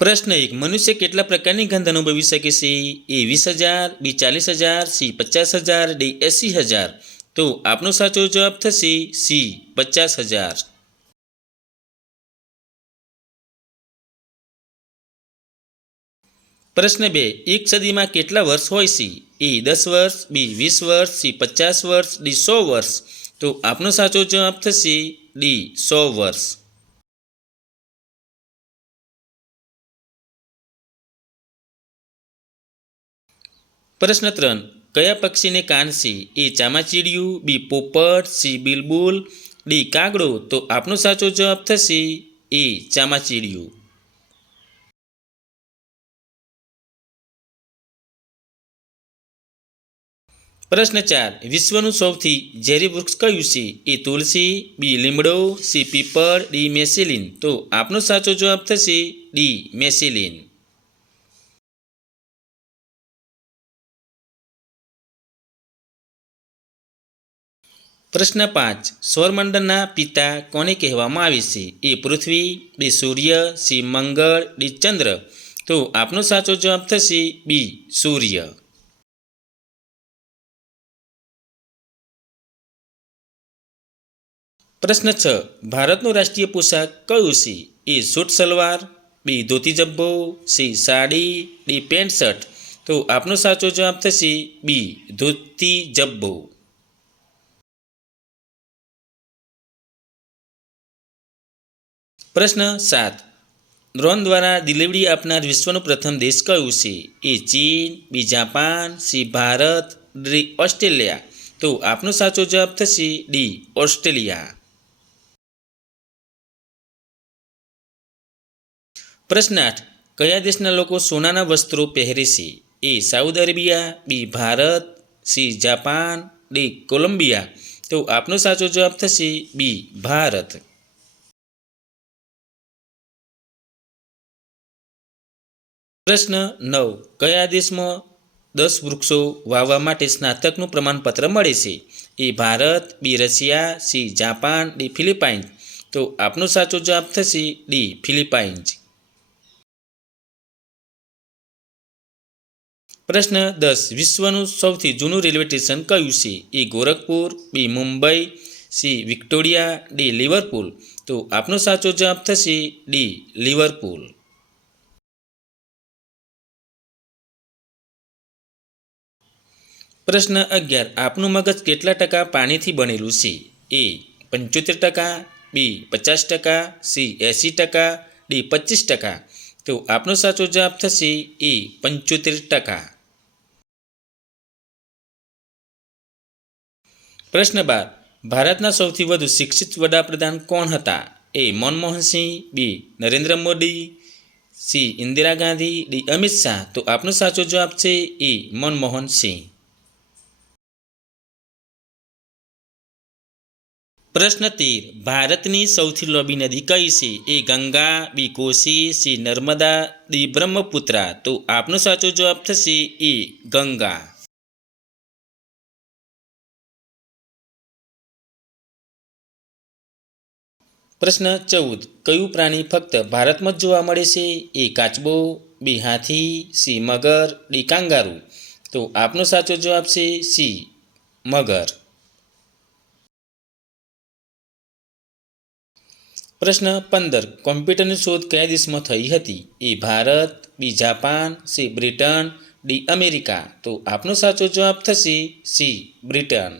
પ્રશ્ન 1. મનુષ્ય કેટલા પ્રકારની ગંધ અનુભવી શકે છે? એ 20,000, બી 40,000, સી 50,000, ડી 80,000. તો આપનો સાચો જવાબ થશે સી 50,000. પ્રશ્ન 2. એક સદીમાં કેટલા વર્ષ હોય છે? એ 10 વર્ષ, બી 20 વર્ષ, સી 50 વર્ષ, ડી 100 વર્ષ. તો આપનો સાચો જવાબ થશે ડી 100 વર્ષ. પ્રશ્ન 3. કયા પક્ષીને કાન છે? એ ચામાચીડિયું, બી પોપટ, સી બિલબુલ, ડી કાગડો. તો આપનો સાચો જવાબ થશે એ ચામાચીડિયું. પ્રશ્ન 4. વિશ્વનું સૌથી ઝેરી વૃક્ષ કયું છે? એ તુલસી, બી લીમડો, સી પીપળ, ડી મેસિલિન. તો આપનો સાચો જવાબ થશે ડી મેસિલિન. પ્રશ્ન 5. સૌરમંડળના પિતા કોને કહેવામાં આવે છે? એ પૃથ્વી, બી સૂર્ય, સી મંગળ, ડી ચંદ્ર. તો આપનો સાચો જવાબ થશે બી સૂર્ય. પ્રશ્ન 6. ભારતનો રાષ્ટ્રીય પોશાક કયું છે? A suit salwar, B dhoti જબ્બો, C sari, D pant shirt. તો આપનો સાચો જવાબ થશે બી ધોતી જબ્બો. પ્રશ્ન 7. ડ્રોન દ્વારા ડિલિવરી આપનાર વિશ્વનું પ્રથમ દેશ કયું છે? એ ચીન, B Japan, C Bharat, D Australia. તો આપનો સાચો જવાબ થશે ડી ઓસ્ટ્રેલિયા. પ્રશ્ન 8. કયા દેશના લોકો સોનાના વસ્ત્રો પહેરે છે? A Saudi Arabia, B Bharat, C Japan, D Colombia. તો આપનો સાચો જવાબ થશે બી ભારત. પ્રશ્ન 9. કયા દેશમાં 10 વૃક્ષો વાવવા માટે સ્નાતકનું પ્રમાણપત્ર મળે છે? A Bharat, B Russia, C Japan, D Philippines. તો આપનો સાચો જવાબ થશે ડી ફિલિપાઇન્સ. પ્રશ્ન 10. વિશ્વનું સૌથી જૂનું રેલવે સ્ટેશન કયું છે? એ ગોરખપુર, બી Mumbai, C Victoria, D Liverpool. તો આપનો સાચો જવાબ થશે ડી લિવરપુલ. પ્રશ્ન 11. આપનું મગજ કેટલા ટકા પાણીથી બનેલું છે? એ 75%, બી 50%, સી 80%, ડી 25%. તો આપનો સાચો જવાબ થશે એ 75%. પ્રશ્ન 12. ભારતના સૌથી વધુ શિક્ષિત વડાપ્રધાન કોણ હતા? એ મનમોહનસિંહ, બી નરેન્દ્ર મોદી, સી ઇન્દિરા ગાંધી, ડી અમિત શાહ. તો આપનો સાચો જવાબ છે એ મનમોહનસિંહ. પ્રશ્ન 13. ભારતની સૌથી લાંબી નદી કઈ છે? એ ગંગા, બી કોશી, સી નર્મદા, ડી બ્રહ્મપુત્રા. તો આપનો સાચો જવાબ થશે એ ગંગા. પ્રશ્ન 14. કયું પ્રાણી ફક્ત ભારતમાં જ જોવા મળે છે? એ કાચબો, બી હાથી, સી મગર, ડી કાંગારૂ. તો આપનો સાચો જવાબ છે સી મગર. પ્રશ્ન 15. કોમ્પ્યુટરની શોધ કયા દેશમાં થઈ હતી? A Bharat, B Japan, C Britain, D America. તો આપનો સાચો જવાબ થશે સી બ્રિટન.